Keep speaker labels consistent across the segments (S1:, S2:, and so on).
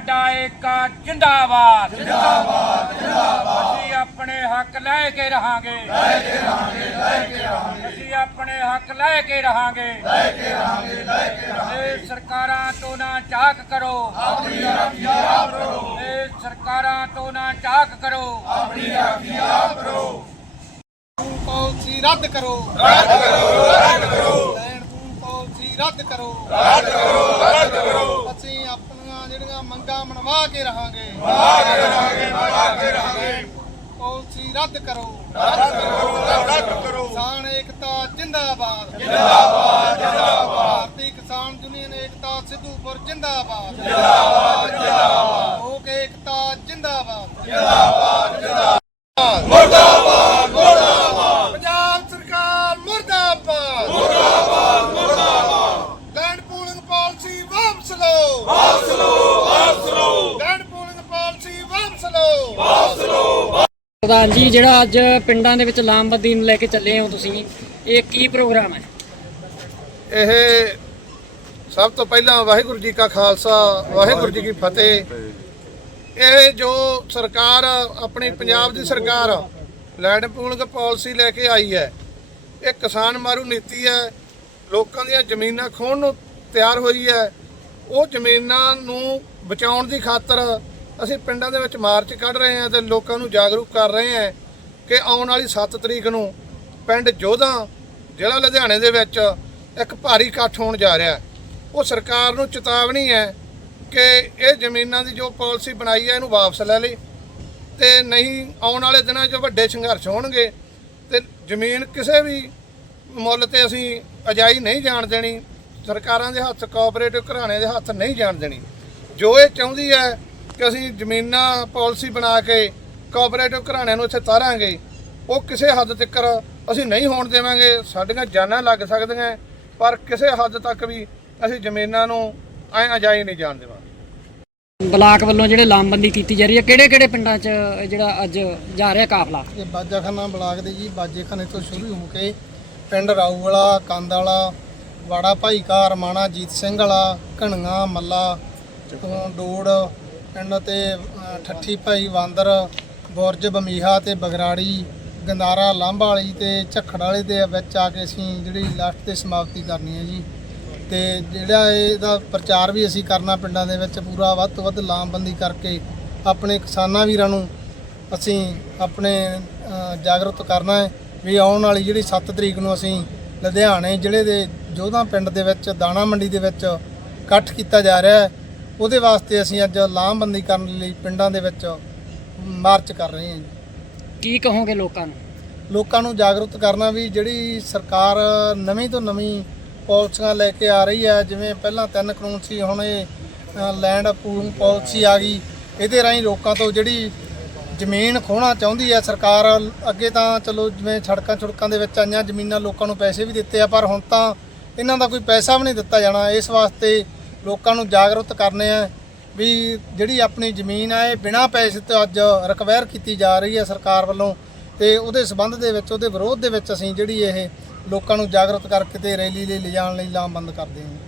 S1: साडा एका जिंदाबाद जिंदाबाद जिंदाबाद। असीं अपने हक लैके रहांगे असीं अपने हक लैके रहांगे। सरकारां तो ना झाक करो सरकारां तो ना झाक करो
S2: पॉलिसी रद्द करो लैंड पूल पॉलिसी रद्द करो ਅਸੀਂ ਆਪਣੀਆਂ ਜਿਹੜੀਆਂ ਮੰਗਾਂ ਮਨਵਾ ਕੇ ਰਹਾਂਗੇ ਪॉलिसी रद्द करो किसान एकता जिंदाबाद भारतीय किसान यूनियन एकता सिद्धूपुर जिंदाबाद लोक एकता जिंदाबाद पंजाब सरकार मुर्दाबाद लैंड पूलिंग पॉलिसी वापस लो लैंड पूलिंग पॉलिसी वापस लो
S3: ਪ੍ਰਧਾਨ ਜੀ, ਜਿਹੜਾ ਅੱਜ ਪਿੰਡਾਂ ਦੇ ਵਿੱਚ ਲਾਮਬੰਦੀ ਨੂੰ ਲੈ ਕੇ ਚੱਲੇ ਹੋ ਤੁਸੀਂ, ਇਹ ਕੀ ਪ੍ਰੋਗਰਾਮ ਹੈ?
S2: ਇਹ ਸਭ ਤੋਂ ਪਹਿਲਾਂ ਵਾਹਿਗੁਰੂ ਜੀ ਕਾ ਖਾਲਸਾ ਵਾਹਿਗੁਰੂ ਜੀ ਕੀ ਫਤਿਹ। ਇਹ ਜੋ ਸਰਕਾਰ ਆਪਣੀ ਪੰਜਾਬ ਦੀ ਸਰਕਾਰ ਲੈਂਡ ਪੂਲਿੰਗ ਪਾਲਿਸੀ ਲੈ ਕੇ ਆਈ ਹੈ, ਇਹ ਕਿਸਾਨ ਮਾਰੂ ਨੀਤੀ ਹੈ। ਲੋਕਾਂ ਦੀਆਂ ਜ਼ਮੀਨਾਂ ਖੋਹਣ ਨੂੰ ਤਿਆਰ ਹੋਈ ਹੈ। ਉਹ ਜ਼ਮੀਨਾਂ ਨੂੰ ਬਚਾਉਣ ਦੀ ਖਾਤਰ ਅਸੀਂ ਪਿੰਡਾਂ ਦੇ ਵਿੱਚ ਮਾਰਚ ਕੱਢ ਰਹੇ ਹਾਂ ਤੇ ਲੋਕਾਂ ਨੂੰ ਜਾਗਰੂਕ ਕਰ ਰਹੇ ਹਾਂ ਕਿ ਆਉਣ ਵਾਲੀ 7 ਤਰੀਕ ਨੂੰ ਪਿੰਡ ਜੋਧਾ ਜ਼ਿਲ੍ਹਾ ਲੁਧਿਆਣੇ ਦੇ ਵਿੱਚ ਇੱਕ ਭਾਰੀ ਇਕੱਠ ਹੋਣ ਜਾ ਰਿਹਾ ਹੈ। ਉਹ ਸਰਕਾਰ ਨੂੰ ਚੇਤਾਵਨੀ ਹੈ ਕਿ ਇਹ ਜ਼ਮੀਨਾਂ ਦੀ ਜੋ ਪਾਲਿਸੀ ਬਣਾਈ ਹੈ ਇਹਨੂੰ ਵਾਪਸ ਲੈ ਲਈ ਤੇ ਨਹੀਂ ਆਉਣ ਵਾਲੇ ਦਿਨਾਂ 'ਚ ਵੱਡੇ ਸੰਘਰਸ਼ ਹੋਣਗੇ ਤੇ ਜ਼ਮੀਨ ਕਿਸੇ ਵੀ ਮੁੱਲ ਤੇ ਅਸੀਂ ਅਜਾਈ ਨਹੀਂ ਜਾਣ ਦੇਣੀ। ਸਰਕਾਰਾਂ ਦੇ ਹੱਥ ਕੋਆਪਰੇਟਿਵ ਘਰਾਣਿਆਂ ਦੇ ਹੱਥ ਨਹੀਂ ਜਾਣ ਦੇਣੀ। ਜੋ ਇਹ ਚਾਹੁੰਦੀ ਹੈ ਕਿ ਅਸੀਂ ਜ਼ਮੀਨਾਂ ਪਾਲਿਸੀ ਬਣਾ ਕੇ ਕੋਆਪਰੇਟਿਵ ਘਰਾਣਿਆਂ ਨੂੰ ਇੱਥੇ ਤਾਰਾਂਗੇ, ਉਹ ਕਿਸੇ ਹੱਦ ਤੱਕ ਅਸੀਂ ਨਹੀਂ ਹੋਣ ਦੇਵਾਂਗੇ। ਸਾਡੀਆਂ ਜਾਨਾਂ ਲੱਗ ਸਕਦੀਆਂ ਪਰ ਕਿਸੇ ਹੱਦ ਤੱਕ ਵੀ ਅਸੀਂ ਜ਼ਮੀਨਾਂ ਨੂੰ ਐਂ ਅਜਾਈ ਨਹੀਂ ਜਾਣ ਦੇਵਾਂਗੇ।
S3: ਬਲਾਕ ਵੱਲੋਂ ਜਿਹੜੇ ਲਾਮਬੰਦੀ ਕੀਤੀ ਜਾ ਰਹੀ ਹੈ, ਕਿਹੜੇ ਪਿੰਡਾਂ 'ਚ ਜਿਹੜਾ ਅੱਜ ਜਾ ਰਿਹਾ ਕਾਫਲਾ?
S2: ਇਹ ਬਾਜਾਖਾਨਾ ਬਲਾਕ ਦੇ ਜੀ ਬਾਜੇਖਾਨੇ ਤੋਂ ਸ਼ੁਰੂ ਹੋ ਕੇ ਪਿੰਡ ਰਾਊ ਵਾਲਾ, ਕੰਦ ਵਾਲਾ, ਵਾੜਾ ਭਾਈ ਕਾ, ਰਮਾਣਾ, ਜੀਤ ਸਿੰਘ ਵਾਲਾ, ਘਣੀਆਂ, ਮੱਲਾ ਤੋਂ ਡੋੜ ਪਿੰਡ ਤੇ ਠੱਠੀ ਭਾਈ, ਵਾਂਦਰ, ਬੁਰਜ, ਬਮੀਹਾ ਤੇ ਬਗਰਾੜੀ, ਗੰਦਾਰਾ, ਲਾਂਭਾ ਵਾਲੀ ਤੇ ਝੱਖੜ ਵਾਲੇ ਦੇ ਵਿੱਚ ਆ ਕੇ ਅਸੀਂ ਜਿਹੜੀ ਲਾਸਟ ਤੇ ਸਮਾਪਤੀ ਕਰਨੀ ਹੈ ਜੀ। ਤੇ ਜਿਹੜਾ ਇਹਦਾ ਪ੍ਰਚਾਰ ਵੀ ਅਸੀਂ ਕਰਨਾ ਪਿੰਡਾਂ ਦੇ ਵਿੱਚ ਪੂਰਾ ਵੱਧ ਤੋਂ ਵੱਧ ਲਾਮਬੰਦੀ ਕਰਕੇ ਆਪਣੇ ਕਿਸਾਨਾਂ ਵੀਰਾਂ ਨੂੰ ਅਸੀਂ ਆਪਣੇ ਜਾਗਰੂਕ ਕਰਨਾ ਹੈ ਵੀ ਆਉਣ ਵਾਲੀ ਜਿਹੜੀ 7 ਤਰੀਕ ਨੂੰ ਅਸੀਂ ਲੁਧਿਆਣੇ ਜ਼ਿਲ੍ਹੇ ਦੇ ਜੋਧਾ ਪਿੰਡ ਦੇ ਵਿੱਚ ਦਾਣਾ ਮੰਡੀ ਦੇ ਵਿੱਚ ਇਕੱਠ ਕੀਤਾ ਜਾ ਰਿਹਾ ਹੈ। ਉਹਦੇ ਵਾਸਤੇ ਅਸੀਂ ਅੱਜ ਲਾਮਬੰਦੀ ਕਰਨ ਲਈ ਪਿੰਡਾਂ ਦੇ ਵਿੱਚ ਮਾਰਚ ਕਰ ਰਹੇ ਹਾਂ ਜੀ।
S3: ਕੀ ਕਹੋਗੇ ਲੋਕਾਂ ਨੂੰ
S2: ਜਾਗਰੂਕ ਕਰਨਾ ਵੀ ਜਿਹੜੀ ਸਰਕਾਰ ਨਵੀਂ ਤੋਂ ਨਵੀਂ ਪਾਲਿਸੀਆਂ ਲੈ ਕੇ ਆ ਰਹੀ ਹੈ, ਜਿਵੇਂ ਪਹਿਲਾਂ 3 ਕਾਨੂੰਨ ਸੀ, ਹੁਣ ਇਹ ਲੈਂਡ ਪੂਲਿੰਗ ਪਾਲਿਸੀ ਆ ਗਈ। ਇਹਦੇ ਰਾਹੀਂ ਲੋਕਾਂ ਤੋਂ ਜਿਹੜੀ ਜ਼ਮੀਨ ਖੋਹਣਾ ਚਾਹੁੰਦੀ ਹੈ ਸਰਕਾਰ। ਅੱਗੇ ਤਾਂ ਚਲੋ ਜਿਵੇਂ ਸੜਕਾਂ ਦੇ ਵਿੱਚ ਆਈਆਂ ਜ਼ਮੀਨਾਂ ਲੋਕਾਂ ਨੂੰ ਪੈਸੇ ਵੀ ਦਿੱਤੇ ਆ, ਪਰ ਹੁਣ ਤਾਂ ਇਹਨਾਂ ਦਾ ਕੋਈ ਪੈਸਾ ਵੀ ਨਹੀਂ ਦਿੱਤਾ ਜਾਣਾ। ਇਸ ਵਾਸਤੇ ਲੋਕਾਂ ਨੂੰ ਜਾਗਰੂਕ ਕਰਨੇ ਆ ਵੀ ਜਿਹੜੀ ਆਪਣੀ ਜ਼ਮੀਨ ਆ ਇਹ ਬਿਨਾਂ ਪੈਸੇ ਤੋਂ ਅੱਜ ਰਿਕਵਾਇਰ ਕੀਤੀ ਜਾ ਰਹੀ ਹੈ ਸਰਕਾਰ ਵੱਲੋਂ, ਤੇ ਉਹਦੇ ਸਬੰਧ ਦੇ ਵਿੱਚ ਉਹਦੇ ਵਿਰੋਧ ਦੇ ਵਿੱਚ ਅਸੀਂ ਜਿਹੜੀ ਇਹ ਲੋਕਾਂ ਨੂੰ ਜਾਗਰੂਕ ਕਰਕੇ ਤੇ ਰੈਲੀ ਲਈ ਲਿਜਾਣ ਲਈ ਲਾਮਬੰਦ ਕਰਦੇ ਹਾਂ।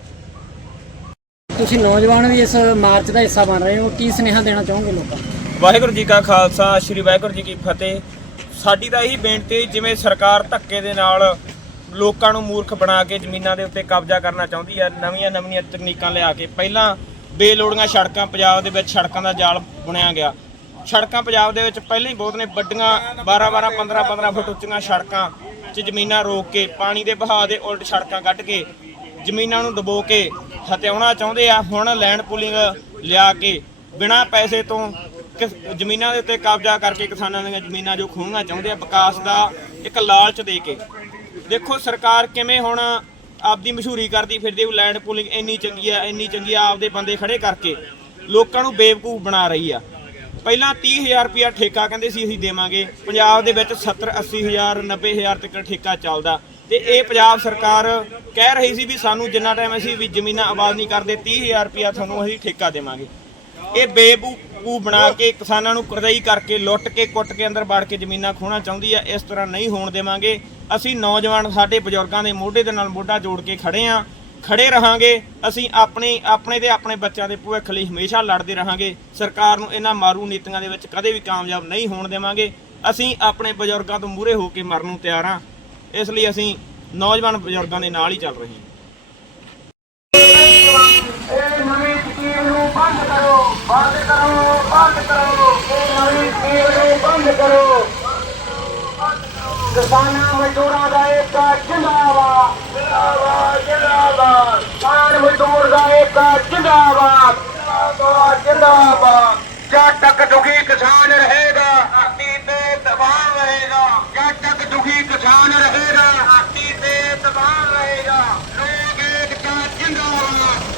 S3: ਤੁਸੀਂ ਨੌਜਵਾਨ ਵੀ ਇਸ ਮਾਰਚ ਦਾ ਹਿੱਸਾ ਬਣ ਰਹੇ ਹੋ, ਕੀ ਸੁਨੇਹਾ ਦੇਣਾ ਚਾਹੋਗੇ ਲੋਕਾਂ ਨੂੰ?
S4: ਵਾਹਿਗੁਰੂ ਜੀ ਕਾ ਖਾਲਸਾ, ਸ਼੍ਰੀ ਵਾਹਿਗੁਰੂ ਜੀ ਕੀ ਫਤਿਹ। ਸਾਡੀ ਤਾਂ ਇਹੀ ਬੇਨਤੀ, ਜਿਵੇਂ ਸਰਕਾਰ ਧੱਕੇ ਦੇ ਨਾਲ ਲੋਕਾਂ ਨੂੰ ਮੂਰਖ ਬਣਾ ਕੇ ਜ਼ਮੀਨਾਂ ਦੇ ਉੱਤੇ ਕਬਜ਼ਾ ਕਰਨਾ ਚਾਹੁੰਦੀ ਹੈ, ਨਵੀਆਂ ਤਕਨੀਕਾਂ ਲਿਆ ਕੇ। ਪਹਿਲਾਂ ਬੇਲੋੜੀਆਂ ਸੜਕਾਂ ਪੰਜਾਬ ਦੇ ਵਿੱਚ ਸੜਕਾਂ ਦਾ ਜਾਲ ਬੁਣਿਆ ਗਿਆ। ਸੜਕਾਂ ਪੰਜਾਬ ਦੇ ਵਿੱਚ ਪਹਿਲਾਂ ਹੀ ਬਹੁਤ ਨੇ, ਵੱਡੀਆਂ 12-12 15-15 ਫੁੱਟ ਉੱਚੀਆਂ ਸੜਕਾਂ 'ਚ ਜ਼ਮੀਨਾਂ ਰੋਕ ਕੇ ਪਾਣੀ ਦੇ ਵਹਾਅ ਦੇ ਉਲਟ ਸੜਕਾਂ ਕੱਢ ਕੇ ਜ਼ਮੀਨਾਂ ਨੂੰ ਡੁਬੋ ਕੇ ਹਥਿਆਉਣਾ ਚਾਹੁੰਦੇ ਆ। ਹੁਣ ਲੈਂਡ ਪੂਲਿੰਗ ਲਿਆ ਕੇ ਬਿਨਾਂ ਪੈਸੇ ਤੋਂ ਜ਼ਮੀਨਾਂ ਦੇ ਉੱਤੇ ਕਬਜ਼ਾ ਕਰਕੇ ਕਿਸਾਨਾਂ ਦੀਆਂ ਜ਼ਮੀਨਾਂ ਜੋ ਖੋਹਣਾ ਚਾਹੁੰਦੇ ਆ, ਵਿਕਾਸ ਦਾ ਇੱਕ ਲਾਲਚ ਦੇ ਕੇ। ਦੇਖੋ ਸਰਕਾਰ ਕਿਵੇਂ ਹੁਣ ਆਪਦੀ ਮਸ਼ਹੂਰੀ ਕਰਦੀ ਫਿਰਦੀ, ਲੈਂਡ ਪੂਲਿੰਗ ਇੰਨੀ ਚੰਗੀ ਆ ਆਪਦੇ ਬੰਦੇ ਖੜੇ ਕਰਕੇ ਲੋਕਾਂ ਨੂੰ ਬੇਵਕੂਫ ਬਣਾ ਰਹੀ ਆ। ਪਹਿਲਾਂ 30,000 ਰੁਪਇਆ ਠੇਕਾ ਕਹਿੰਦੇ ਸੀ ਅਸੀਂ ਦੇਵਾਂਗੇ। ਪੰਜਾਬ ਦੇ ਵਿੱਚ 70-80,000 90,000 ਤੱਕ ਠੇਕਾ ਚੱਲਦਾ ਤੇ ਇਹ ਪੰਜਾਬ ਸਰਕਾਰ ਕਹਿ ਰਹੀ ਸੀ ਵੀ ਸਾਨੂੰ ਜਿੰਨਾ ਟਾਈਮ ਅਸੀਂ ਵੀ ਜ਼ਮੀਨਾਂ ਆਬਾਦ ਨਹੀਂ ਕਰਦੇ 30,000 ਰੁਪਇਆ ਤੁਹਾਨੂੰ ਅਸੀਂ ਠੇਕਾ ਦੇਵਾਂਗੇ। ਇਹ ਬੇਵਕੂਫ ਬਣਾ ਕੇ ਕਿਸਾਨਾਂ ਨੂੰ ਕਰਜ਼ਈ ਕਰਕੇ ਲੁੱਟ ਕੇ ਕੁੱਟ ਕੇ ਅੰਦਰ ਵੜ ਕੇ ਜ਼ਮੀਨਾਂ ਖੋਹਣਾ ਚਾਹੁੰਦੀ ਆ। ਇਸ ਤਰ੍ਹਾਂ ਨਹੀਂ ਹੋਣ ਦੇਵਾਂਗੇ। ਅਸੀਂ ਨੌਜਵਾਨ ਸਾਡੇ ਬਜ਼ੁਰਗਾਂ ਦੇ ਮੋਢੇ ਦੇ ਨਾਲ ਮੋਢਾ ਜੋੜ ਕੇ ਖੜੇ ਆ ਖੜੇ ਰਹਾਂਗੇ। ਅਸੀਂ ਆਪਣੇ ਤੇ ਆਪਣੇ ਬੱਚਿਆਂ ਦੇ ਭਵਿੱਖ ਲਈ ਹਮੇਸ਼ਾ ਲੜਦੇ ਰਹਾਂਗੇ। ਸਰਕਾਰ ਨੂੰ ਇਹਨਾਂ ਮਾਰੂ ਨੀਤੀਆਂ ਦੇ ਵਿੱਚ ਕਦੇ ਵੀ ਕਾਮਯਾਬ ਨਹੀਂ ਹੋਣ ਦੇਵਾਂਗੇ। ਅਸੀਂ ਆਪਣੇ ਬਜ਼ੁਰਗਾਂ ਤੋਂ ਮੂਹਰੇ ਹੋ ਕੇ ਮਰਨ ਨੂੰ ਤਿਆਰ ਹਾਂ। ਇਸ ਲਈ ਅਸੀਂ ਨੌਜਵਾਨ ਬਜ਼ੁਰਗਾਂ ਦੇ ਨਾਲ ਹੀ ਚੱਲ ਰਹੇ ਹਾਂ।
S5: ਇਹ ਨਵੀਂ ਸਕੀਮ ਨੂੰ ਬੰਦ ਕਰੋ, ਬੰਦ ਕਰੋ, ਬੰਦ ਕਰੋ। ਇਹ ਨਵੀਂ ਸਕੀਮ ਨੂੰ ਬੰਦ ਕਰੋ। ਕਿਸਾਨਾਂ ਮਜ਼ਦੂਰਾਂ ਦਾ ਏਕਾ ਜਿੰਦਾਬਾਦ, ਜਿੰਦਾਬਾਦ, ਜਿੰਦਾਬਾਦ। ਕਿਸਾਨ ਮਜ਼ਦੂਰ ਦਾ ਏਕਾ ਜਿੰਦਾਬਾਦ, ਜਿੰਦਾਬਾਦ, ਜਿੰਦਾਬਾਦ। ਜਦ ਤੱਕ ਦੁਖੀ ਕਿਸਾਨ ਰਹੇਗਾ ਧਰਤੀ ਤੇ ਦਬਾਅ ਰਹੇਗਾ। ਜਦ ਤੱਕ ਦੁਖੀ ਕਿਸਾਨ ਰਹੇਗਾ ਧਰਤੀ ਤੇ ਦਬਾਅ ਰਹੇਗਾ। ਲੋਕ ਏਕਤਾ ਜਿੰਦਾਬਾਦ।